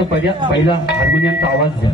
फक्त पहिला हार्मोनियमचा आवाज द्या.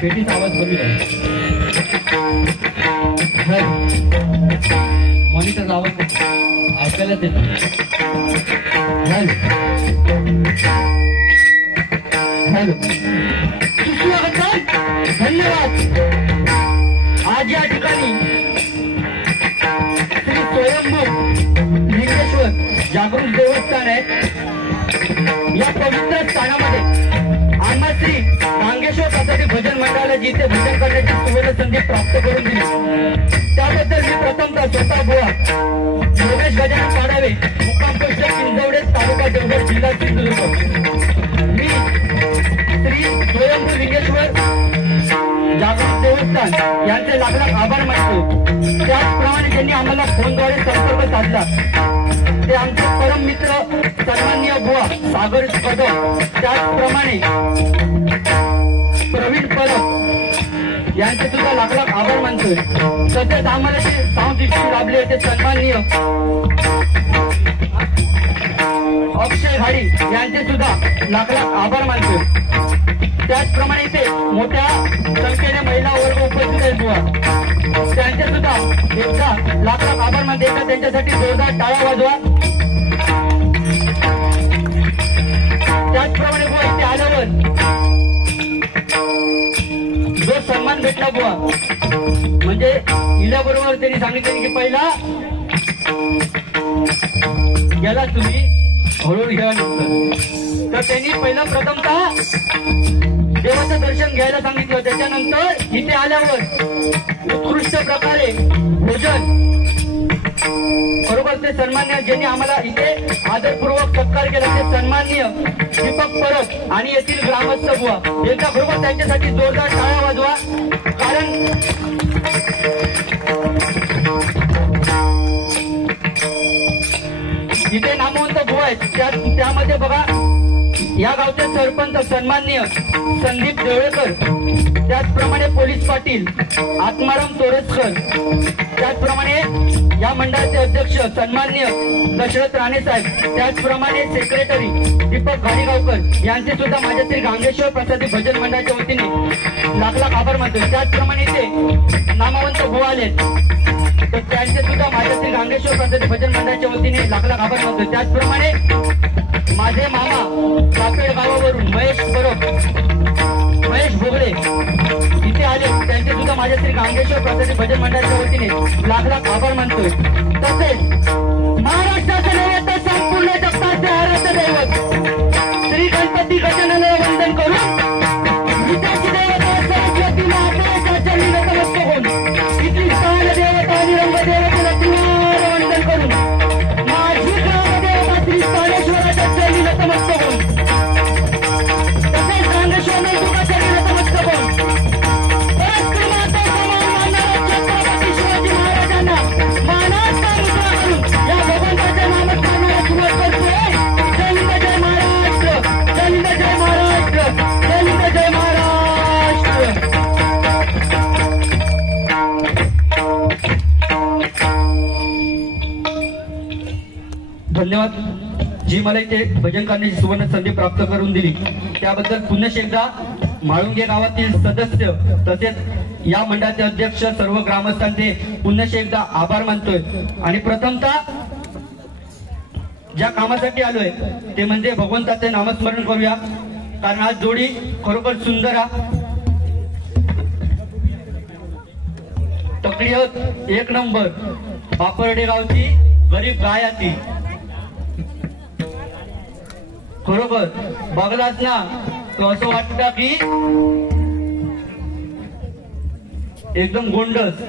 पेटीचा आवाज कमी आहे. मॉनिटरचा आवाज ऐकायलाच येतो. हॅलो, धन्यवाद. आज या ठिकाणी श्री स्वयंभू लिंगेश्वर जागृत देवस्थान आहे. या पवित्र स्थानामध्ये आम्हा श्री नांगेश्वर कासारी भजन मंडळाला जिथे भजन करण्याची सुवर्ण संधी प्राप्त करून दिली, त्याबद्दल मी प्रथमतः स्वतः बुवा योगेश गजानन पाडावे, मुक्काम पोस्ट किंजवडे, तालुका देवगड, जिल्हा सिंधुदुर्ग. मी श्री स्वयंभू लिंगेश्वर जागृत देवस्थान यांचे लाख लाख आभार मानतो. त्याचप्रमाणे त्यांनी आम्हाला फोनद्वारे संपर्क साधला ते आमचे परम मित्र सन्माननीय बुवा सागर कदम, त्याचप्रमाणे प्रवीण परब यांचे सुद्धा लाख लाख आभार मानतोय. तसेच आम्हाला जे साऊंड सिस्टीम लाभले ते सन्माननीय अक्षय घाडी यांचे सुद्धा लाख लाख आभार मानतोय. त्याचप्रमाणे इथे मोठ्या संख्येने महिला वर्ग उपस्थित आहेत बुवा, त्यांचे सुद्धा एकदा लाख लाख आभार मानते. त्यांच्यासाठी जोरदार टाळ्या वाजवा. त्याचप्रमाणे बुवा इथे आल्यावर जो सन्मान भेटला बुवा, म्हणजे इल्याबरोबर त्यांनी सांगितले की पहिला याला तुम्ही हळूहळू घ्या नंतर. तर त्यांनी पहिलं प्रथमतः देवाचं दर्शन घ्यायला सांगितलं. त्याच्यानंतर इथे आल्यावर उत्कृष्ट प्रकारे भोजन, बरोबर ते सन्मान्य ज्यांनी आम्हाला इथे आदरपूर्वक सत्कार केला ते सन्माननीय दीपक परब आणि येथील ग्रामस्थ बुवा, एकदा बरोबर त्यांच्यासाठी जोरदार टाळ्या वाजवा. कारण इथे नामवंत बुवा आहेत. त्यामध्ये बघा या गावचे सरपंच सन्माननीय संदीप देवळेकर, त्याचप्रमाणे पोलीस पाटील आत्माराम तोरसकर, त्याचप्रमाणे या मंडळाचे अध्यक्ष सन्माननीय दशरथ राणे साहेब, त्याचप्रमाणे सेक्रेटरी दीपक गाडीगावकर यांचे सुद्धा माझ्या श्री गांगेश्वर प्रसादी भजन मंडळाच्या वतीने लाख लाख आभार मानतो. त्याचप्रमाणे ते नामवंत बुवा आले तर त्यांचे सुद्धा माझ्या श्री गांगेश्वर प्रसादी भजन मंडळाच्या वतीने लाख लाख आभार मानतो. त्याचप्रमाणे माझे मामा कापेड गावावरून महेश भोगळे इथे आले, त्यांचे सुद्धा माझ्या श्री गांगेश्वर प्रसादी भजन मंडळाच्या वतीने लाख लाख आभार मानतोय. तसेच महाराष्ट्राचे दैवत, संपूर्ण जगताचे आराध्य दैवत श्री गणपती गजाननाला वंदन करून विद्याची देवता सरस्वती मातेच्या चरणी नतमस्तक होऊन इथली स्थान देवता आणि रंगदेवतेला तीव्र वंदन करून माझी ग्रामदेवता श्री स्थानेश्वराच्या चरणी नतमस्तक होऊन तसेच गांगेश्वर नैतुका चरणी नतमस्तक होऊन परस्त्रीमाता समान मानणाऱ्या छत्रपती शिवाजी महाराजांना मानाचा मुजरा करून या भगवंताच्या नामस्मरणाला सुरुवात करतोय. जय हिंद, जय महाराष्ट्र, जय हिंद, जय महाराष्ट्र, जय हिंद, जय महाराष्ट्र. धन्यवाद. जी मला इथे भजन करण्याची सुवर्ण संधी प्राप्त करून दिली त्याबद्दल पुन्हा एकदा माळुंगे गावातील सदस्य तसेच या मंडळाचे अध्यक्ष सर्व ग्रामस्थांचे पुन्हा एकदा आभार मानतोय. आणि प्रथमतः ज्या कामासाठी आलोय ते म्हणजे भगवंताचे नामस्मरण करूया. कारण आज जोडी खरोखर सुंदर तकडी एक नंबर बापरडे गावची गरीब गाय ती खरोबर बघलाच ना तो असं वाटतं की एकदम गोंडस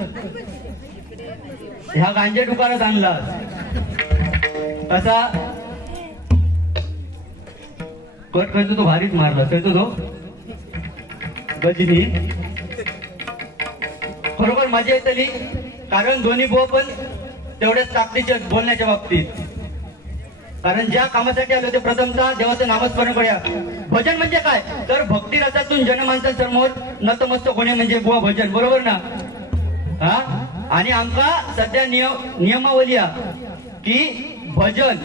ह्या गांजे दुकानात आणला असा कट करतो तो भारीच मारला करतो तो गजनी खरोबर मजा येतली. कारण दोन्ही भाऊ पण तेवढ्याच ताकदीचे बोलण्याच्या बाबतीत. कारण ज्या कामासाठी आलो ते प्रथमतः देवाचं नामस्मरण करूया. भजन म्हणजे काय तर भक्ती रसातून जनमानसांसमोर नतमस्तक होणे म्हणजे बुवा भजन, बरोबर ना. हा आणि आमका सध्या नियमावली की भजन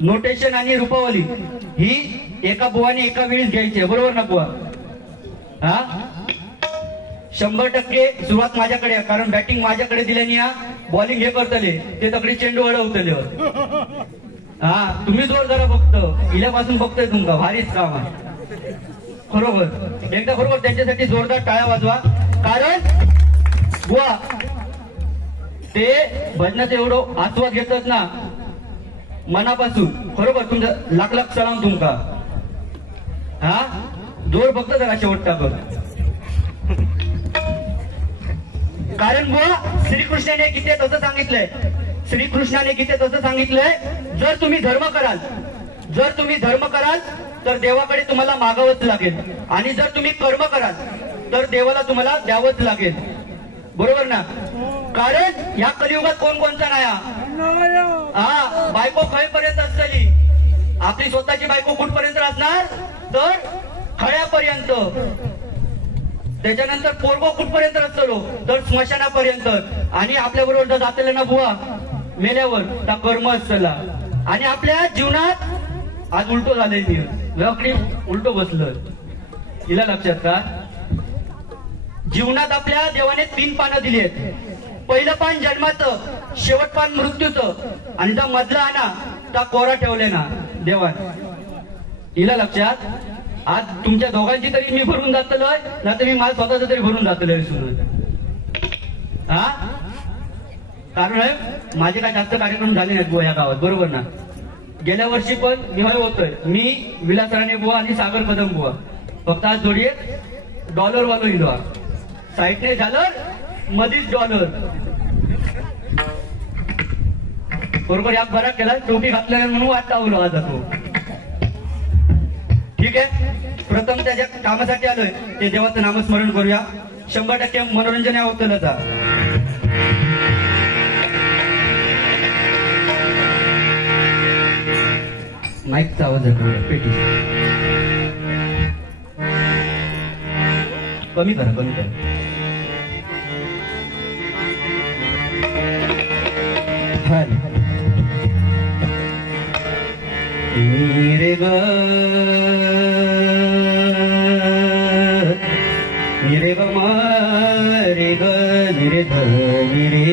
नोटेशन आणि रूपावली ही एका बुवाने एका वेळीच घ्यायची, बरोबर ना बुवा. हा 100% सुरुवात माझ्याकडे, कारण बॅटिंग माझ्याकडे दिल्याने बॉलिंग हे करतले ते तकडी चेंडू अडवतले. हा तुम्ही जोर जरा फक्त इल्यापासून बघतोय तुमका भारीच काम आहे खरोबर. एकदा खरोबर त्यांच्यासाठी जोरदार टाळ्या वाजवा. कारण बुवा ते भजनाचं एवढं आस्वाद घेतात ना मनापासून खरोबर. तुमचा लाख लाख सलाम तुमका. हा जोर फक्त जरा शेवट टाकत. कारण बुवा श्रीकृष्णाने गीतेत तसं सांगितलंय, श्रीकृष्णाने गीतेत तसं सांगितलंय जर तुम्ही धर्म कराल तर देवाकडे तुम्हाला मागावंच लागेल आणि जर तुम्ही कर्म कराल तर देवाला तुम्हाला द्यावंच लागेल, बरोबर ना. कारण ह्या कलियुगात कोणकोणचा नाही हा बायको खळेपर्यंत असतली. आपली स्वतःची बायको कुठपर्यंत असणार तर खळ्यापर्यंत. त्याच्यानंतर पोरगो कुठपर्यंत असतो तर स्मशानापर्यंत. आणि आपल्या बरोबर जातले ना बुवा मेल्यावर त्या कर्म असतला. आणि आपल्या जीवनात आज उलटो झाले, लकडी उलटो बसलं. हिला लक्षात का जीवनात आपल्या देवाने 3 पानं दिली आहेत. पहिलं पान जन्माचं, शेवट पान मृत्यूचं आणि त्या मधला ना त्या कोरा ठेवले ना देवान. हिला लक्षात आज तुमच्या दोघांची तरी मी भरून जातलोय ना तर मी मला स्वतःच तरी भरून जातलोय सुन. हा कारण आहे माझे काय जास्त कार्यक्रम झाले नाहीत बुवा या गावात, बरोबर ना. गेल्या वर्षी पण निहाळ होतोय मी, विलास राणे बुवा आणि सागर कदम बुवा. फक्त आज जोडी डॉलर वालो हिंदवा साईडने झालं मधीच डॉलर. बरोबर या बरा केला, टोपी घातल्या म्हणून वाट लावलो आज तो. ठीक आहे, प्रथम त्याच्या कामासाठी आलोय ते देवाचं नामस्मरण करूया. 100% मनोरंजन या होतं. माईकचा आवाज येतो पेटी कमी करा, कमी करा. रे ग निरे ग म रे ग निरे ध निरे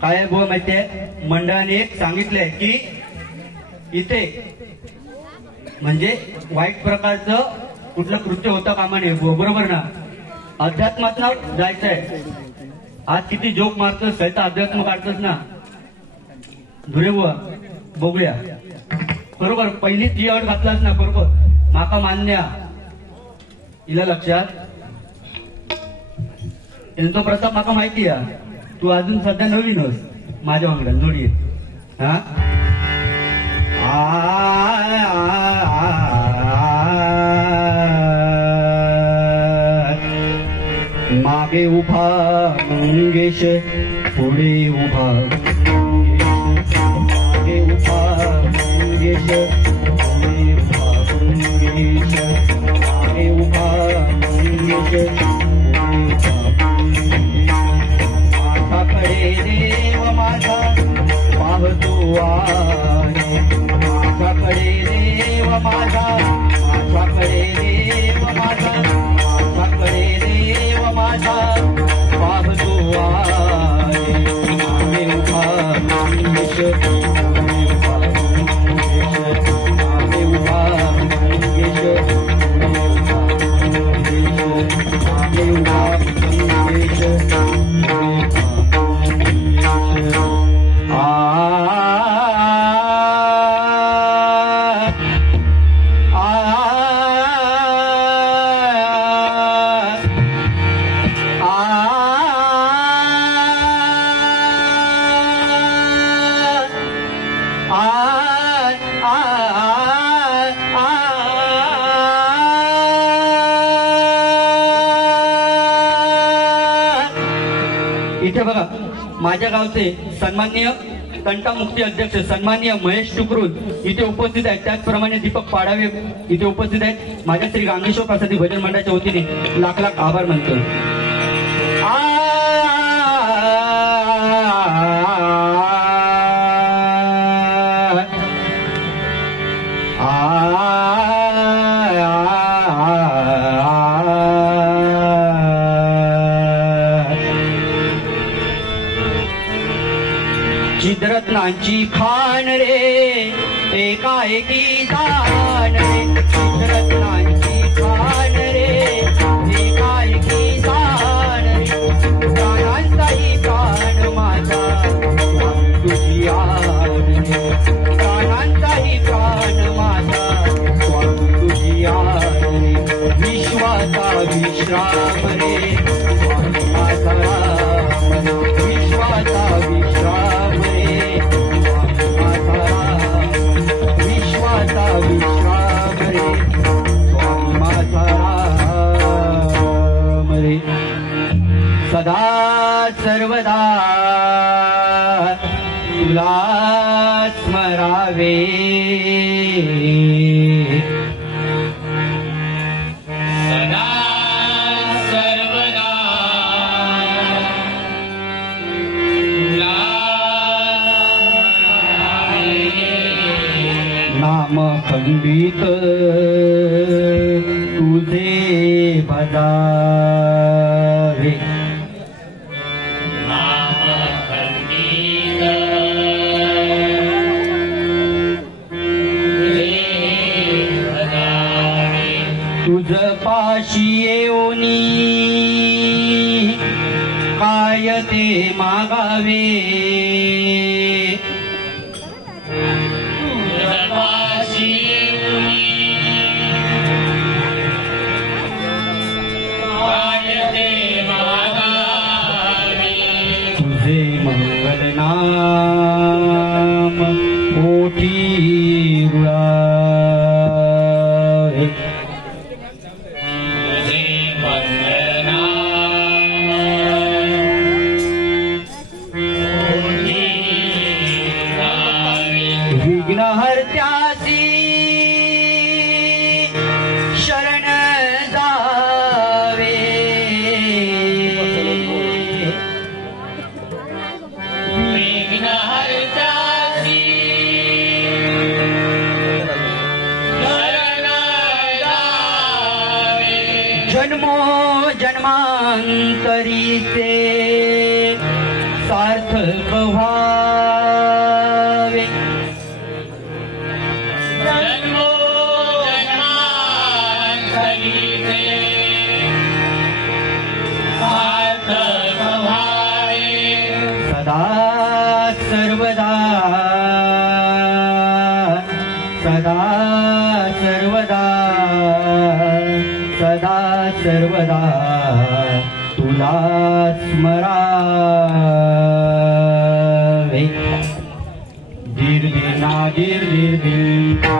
काय बुवा माहितीये, मंडळाने एक सांगितलंय की इथे म्हणजे वाईट प्रकारचं कुठलं कृत्य होता कामा नये, बरोबर ना. अध्यात्मात ना जायचंय. आज किती जोक मारतोस तर अध्यात्म काढतोस ना. धुरे बुवा बघूया, बरोबर. पहिली जी अट घातलास ना, बरोबर माका मान्य हिला लक्षात. त्यांचा प्रताप माका माहिती आहे. तू अजून सध्या नवीनच माझ्या वांगड्या जोडी. हा मागे उभा मंगेश, पुढे उभा मागे उभा मंगेश, पुढे उभा मंगेश, मागे उभा मंगेश, माझ्याकडे देव माझा पाहतो आहे, माझ्याकडे देव माझा, माझ्याकडे देव माझा, माझ्याकडे देव माझा पाहतो आहे. मागे उभा मंगेश, पुढे उभा मंगेश, मागे उभा मंगेश, पुढे उभा मंगेश, मागे उभा मंगेश, इथे बघा माझ्या गावचे सन्माननीय तंटामुक्ती अध्यक्ष सन्माननीय महेश टुकरून इथे उपस्थित आहेत. त्याचप्रमाणे दीपक पाडावे इथे उपस्थित आहेत. माझ्या श्री गांगेश्वर प्रसादी भजन मंडळाच्या वतीने लाख लाख आभार मानतो. चित्ररत्नांची खान रे एकाएकी जाण रे, चित्ररत्नांची खान रे एकाएकी जाण रे, प्राणांचाही प्राण माझा तुझी आण रे, प्राणांचाही प्राण माझा तुझी आण रे, विश्वाचा विश्राम रे माझा राम, विश्वाचा विश्राम रे माझा राम, विश्वाचा विश्राम रे स्वामी माझा राम रे. सदा सर्वदा तुला स्मरावे, नाम खंडित तुझे भजा. तुझ पाशी येऊनी काय ते मागावे तुझे मंगल नाम ओठी रुळावे विघ्नहर्त्यासी शरण जावे विघ्नहर्त्यासी शरण जावे जन्मो जन्मांतरीचे सार्थक व्हावे जन्मो जन्मांतरीचे सार्थक व्हावे सदा सर्वदा सदा सर्वदा सदा सर्वदा तुला स्मरावे दीर्घिना दीर्घिना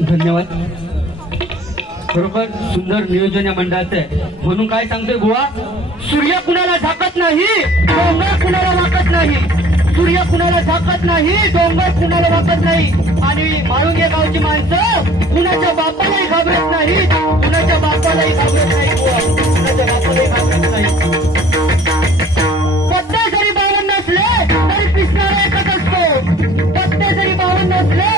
धन्यवाद. खरोखर सुंदर नियोजन या मंडळाचं आहे. म्हणून काय सांगतोय बुवा, सूर्य कुणाला झाकत नाही, डोंगर कुणाला वाकत नाही. सूर्य कुणाला झाकत नाही, डोंगर कुणाला वाकत नाही. आणि माळुंगे गावची माणसं कुणाच्या बापालाही घाबरत नाही, कुणाच्या बापालाही घाबरत नाही बुवा, कुणाच्या बापालाही घाबरत नाही. पत्ते जरी बावन नसले तरी पिसणारे एकच असतो. पत्ते जरी बावन नसले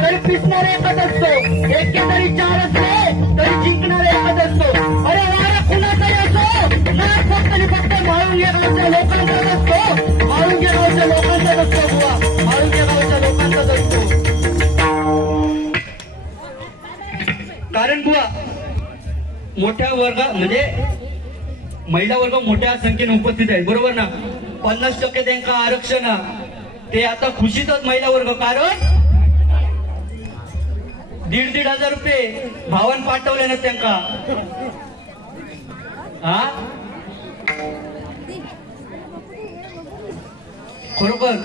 तरी पिसणारे एकच असतो. एके जरी चार असले तरी जिंकणारे एकच असतो. अरे वारा कुणाचाही असो, नाक फक्त माळुंगे गावच्या लोकांचाच असतो. माळुंगे गावच्या लोकांचाच असतो बुवा, माळुंगे गावच्या लोकांचाच असतो. कारण बुवा मोठ्या वर्गात म्हणजे महिला वर्ग मोठ्या संख्येने उपस्थित आहे, बरोबर ना. 50% त्यांना आरक्षण, ते आता खुशीतच महिला वर्ग. कारण 1,500 रुपये भावन पाठवले ना त्यांना. हा खरोखर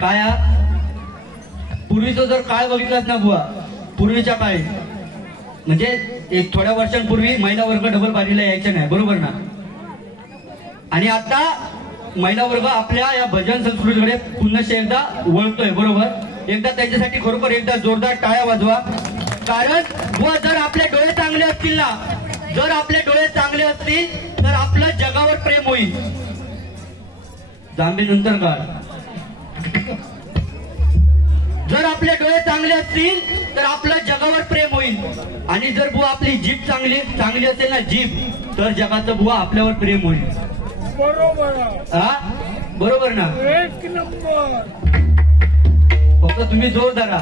काय पूर्वीचा जर काळ बघितलाच ना बुवा, पूर्वीच्या काळी म्हणजे एक थोड्या वर्षांपूर्वी महिला वर्ग डबल बारीला यायचे नाही, बरोबर ना. आणि आता महिला वर्ग आपल्या या भजन संस्कृतीकडे पुन्हा एकदा वळतोय, बरोबर. एकदा त्यांच्यासाठी खरोखर एकदा जोरदार टाळ्या वाजवा. कारण बुवा जर आपले डोळे चांगले असतील ना, जर आपले डोळे चांगले असतील तर आपलं जगावर प्रेम होईल. जांभे नंतर काळ. जर आपले डोळे चांगले असतील तर आपलं जगावर प्रेम होईल. आणि जर बुवा आपली जीभ चांगली असेल ना, जीभ, तर जगाचं बुवा आपल्यावर प्रेम होईल. बरोबर. हा बरोबर ना. एक नंबर. फक्त तुम्ही जोर धरा,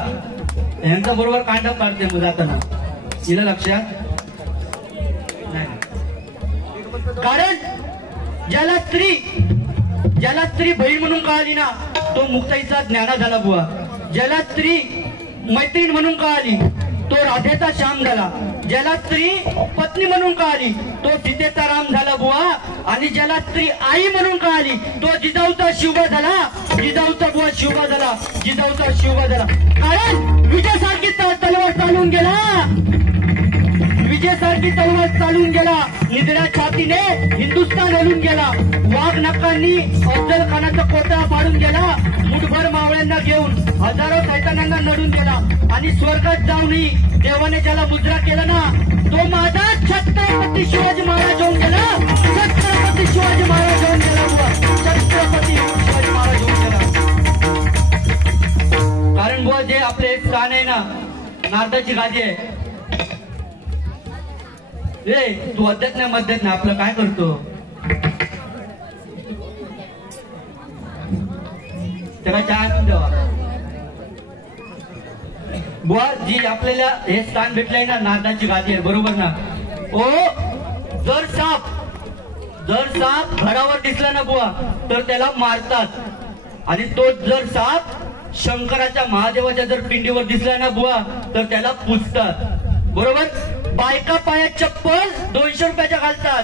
यांचा बरोबर कांडा काढते मग जाताना. हिला लक्षात नाही. कारण ज्याला स्त्री बहीण म्हणून कळाली ना, तो मुक्ताईचा ज्ञाना झाला बुवा. ज्याला स्त्री मैत्रीण म्हणून कळाली तो राधेचा श्याम झाला. ज्याला स्त्री पत्नी म्हणून कळाली तो सीतेचा राम झाला बुवा. आणि ज्याला स्त्री आई म्हणून कळाली तो जिजाऊचा शिवबा झाला. जिजाऊचा बुवा शिवबा झाला, जिजाऊचा शिवबा झाला. कारण विजयसारखी तलवार चालून गेला, विजयसारखी तलवार चालून गेला. निधड्या छातीने हिंदुस्थान हलून गेला. वाघ नकांनी अफजल खानाचा कोटा पाडून गेला. मुठभर मावळ्यांना घेऊन हजारो सैतानांना लढून गेला. आणि स्वर्गात जाऊनही देवाने ज्याला मुद्रा केला ना, तो माझा छत्रपती शिवाजी महाराज होऊन गेला. छत्रपती शिवाजी महाराज होऊन गेला बुवा, छत्रपती शिवाजी महाराज होऊन गेला. कारण बुवा जे आपले एक स्थान आहे ना, नारदाची गादी आहे. रे तू अध्यात नाही मध्यात नाही, आपलं काय करतो त्याला चहा द्यावा बुवा. जी आपल्याला हे स्थान भेटलंय ना, नारदाची गादी आहे, बरोबर ना. ओ जर साप घरावर दिसला ना बुवा तर त्याला मारतात. आणि तो जर साप शंकराच्या महादेवाच्या जर पिंडीवर दिसला ना बुवा तर त्याला पुजतात, बरोबर. बायका पायात चप्पल 200 रुपयाच्या घालतात.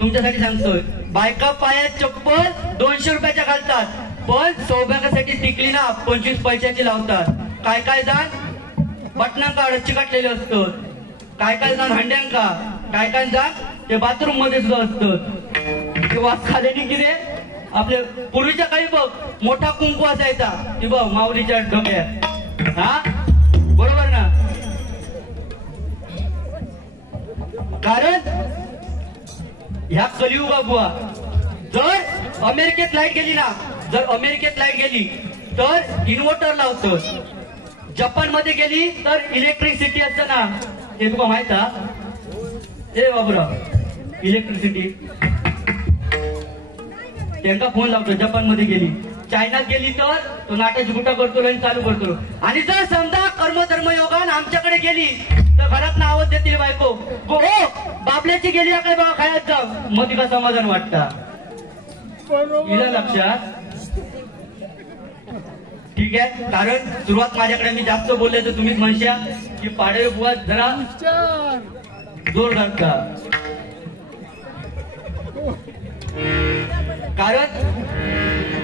तुमच्यासाठी सांगतोय, बायका पायात चप्पल 200 रुपयाच्या घालतात. पण सौभाग्यासाठी टिकली ना 25 पैशाची लावतात. काय काय जण बटनांका रच्ची काटलेले असतात, काय काय जण हंड्यांका, काय काय जण ते बाथरूम मध्ये सुद्धा असतात. किंवा खाल्याने की रे आपल्या पूर्वीच्या काही बघ मोठा कुंकू असायचा की बघ माऊलीच्या डोक्यात. हा बरोबर ना. कारण ह्या कलियुगा बुवा जर अमेरिकेत लाईट गेली ना, जर अमेरिकेत लाईट गेली तर इन्व्हर्टर लावतो. जपान मध्ये गेली तर इलेक्ट्रिसिटी असतं ना, हे तुला माहित आहे बाबूराव. इलेक्ट्रिसिटी त्यांना फोन लावतो. जपान मध्ये गेली, चायनात गेली तर तो नाट्याची गुटा करतो आणि चालू करतो. आणि जर समजा कर्मधर्म योगान आमच्याकडे गेली तर घरात ना आवाज देतील बायको, हो बाबल्याची गेली काय बाबा खायच जाऊ, मग तिला समाधान वाटतं. हिला लक्षात ठीक आहे. कारण सुरुवात माझ्याकडे मी जास्त बोलले तर तुम्हीच म्हणशा की पाडे बुवा जरा जोर धरता. कारण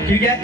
ठीक आहे.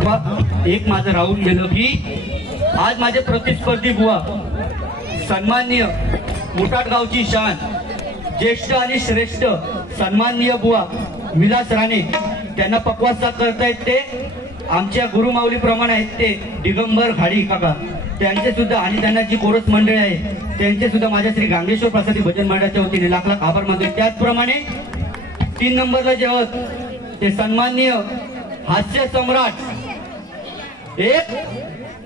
एक माझं राहून गेलं की आज माझे प्रतिस्पर्धी बुवा सन्माननीय मोठाट गावची शान ज्येष्ठ आणि श्रेष्ठ सन्माननीय बुवा विलास राणे त्यांना पक्वासा करतायत ते आमच्या गुरुमाऊली प्रमाणे आहेत ते दिगंबर घाडी काका त्यांचे सुद्धा आणि त्यांना जी कोरस मंडळी आहे त्यांचे सुद्धा माझ्या श्री गांगेश्वर प्रसादी भजन मंडळाच्या वतीने लाख लाख आभार मानतो. त्याचप्रमाणे 3 नंबरला जेव्हा ते सन्माननीय हास्य सम्राट एक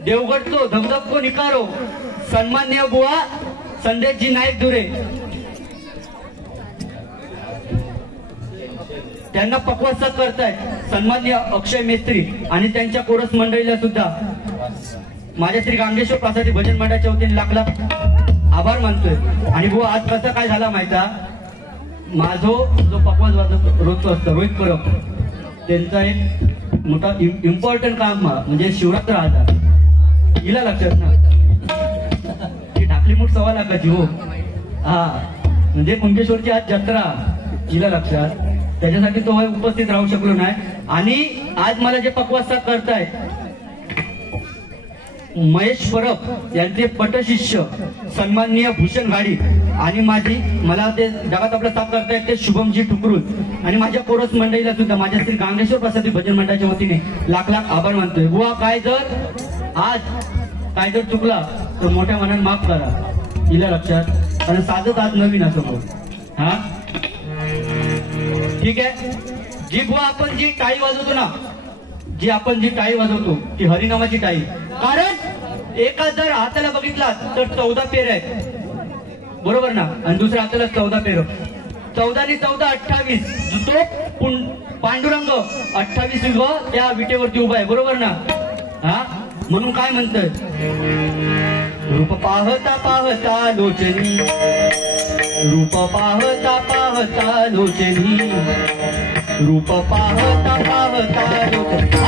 देवगडचो धबधबको निकारो सन्माननीय बुवा संदेशजी नाईक दुरे त्यांना पक्वासा करतायत सन्माननीय अक्षय मेस्त्री आणि त्यांच्या कोरस मंडळीला सुद्धा माझ्या श्री गांगेश्वर प्रसादी भजन मंडळाच्या वतीने लाख लाख आभार मानतोय. आणि बुवा आज कसं काय झाला माहिती माझो जो पक्वास वाजवतो रोजचं असतं रोहित परब त्यांचा एक मोठा इम्पॉर्टंट काम म्हणजे शिवरात्र आता हिला लक्षात ना ती टाकली मूठ 1.25 लाखाची हो हा म्हणजे कुंकेश्वरची आज जत्रा हिला लक्षात त्याच्यासाठी तो उपस्थित राहू शकलो नाही. आणि आज मला जे पक्वासा करताय महेश परब यांचे पटशिष्य सन्माननीय भूषण घाडी आणि मला ते जगात आपलं साथ करतायत ते शुभमजी ठुकरून आणि माझ्या कोरस मंडळीला सुद्धा माझ्या श्री गांगेश्वर प्रसादी भजन मंडळाच्या वतीने लाख लाख आभार मानतोय. बुवा काय जर चुकला तर मोठ्या मनाने माफ करा हिला लक्षात आणि साधत आज नवीन असं हा ठीक आहे. जी बुवा आपण जी टाळी वाजवतो ना जी टाळी वाजवतो ती हरिनामाची टाळी कारण एका जर हाताला बघितला तर 14 पेर आहेत बरोबर ना आणि दुसऱ्या हाताला 14 पेर 14 आणि 14 28 तो पांडुरंग 28 त्या विटेवरती उभा आहे बरोबर ना हा म्हणून काय म्हणतोय रूप पाहता पाहता लोचनी रूप पाहता पाहता लोचनी रूप पाहता पाहता लोचनी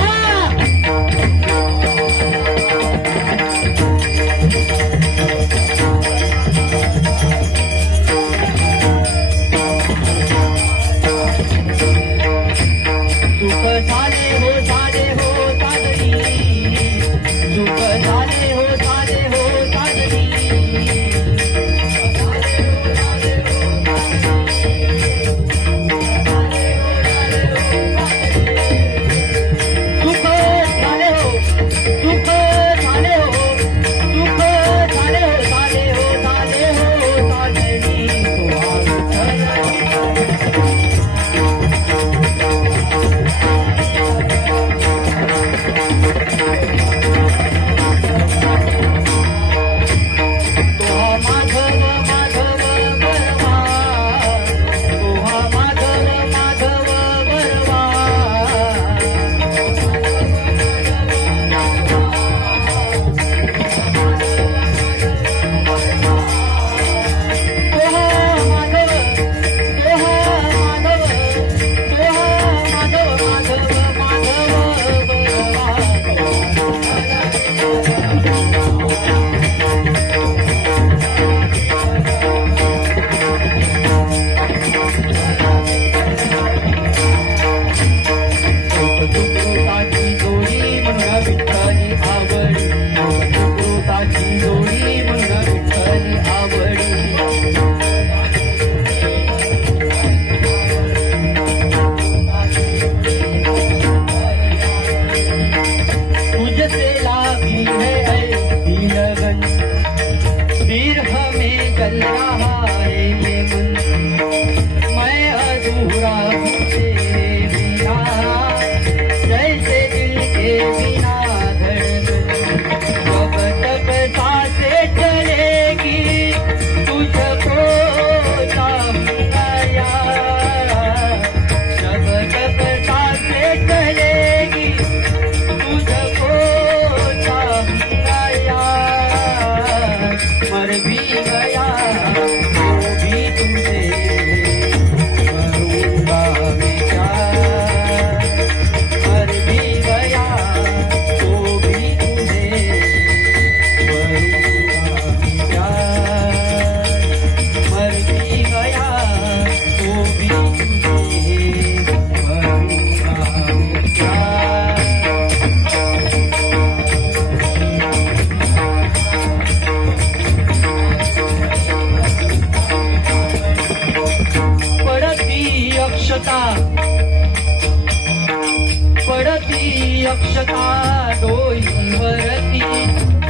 या डोईवरती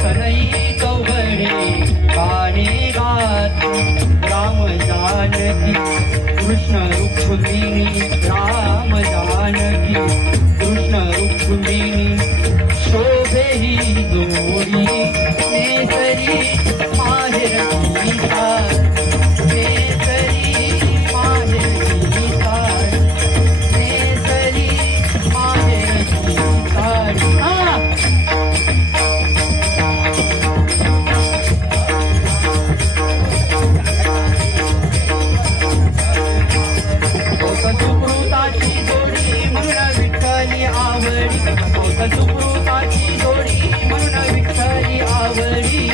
कन्हई चौघडे गाणे गात राम जानकी कृष्ण रुक्मिणी राम जानकी कृष्ण रुक्मिणी शोभे ही जोडी नेसरी माहेरची सार नेसरी माहेरची सार नेसरी माहेरची सार सुकृताची जोडी म्हणून विठ्ठली आवडी सुकृताची जोडी म्हणून विठ्ठली आवडी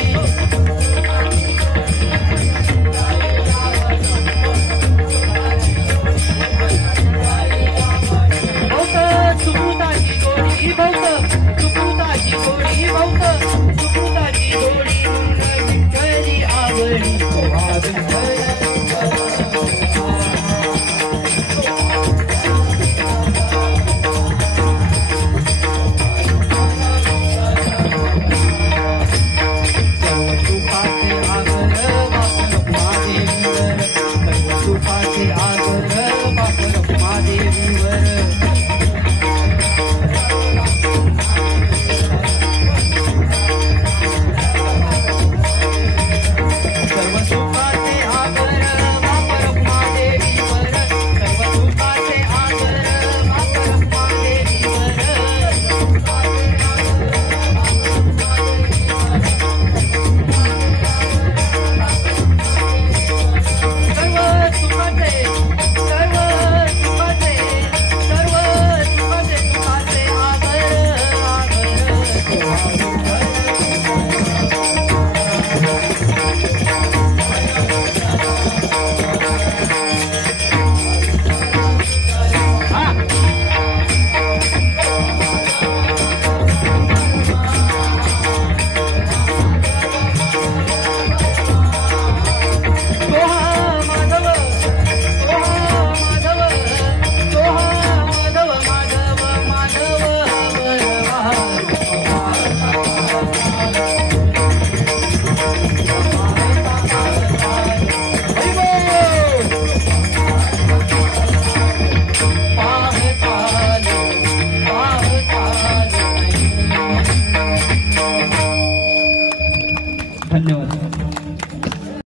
सुकृताची जोडी बहुत सुकृताची जोडी बहुत सुकृताची जोडी म्हणून विठ्ठली आवडी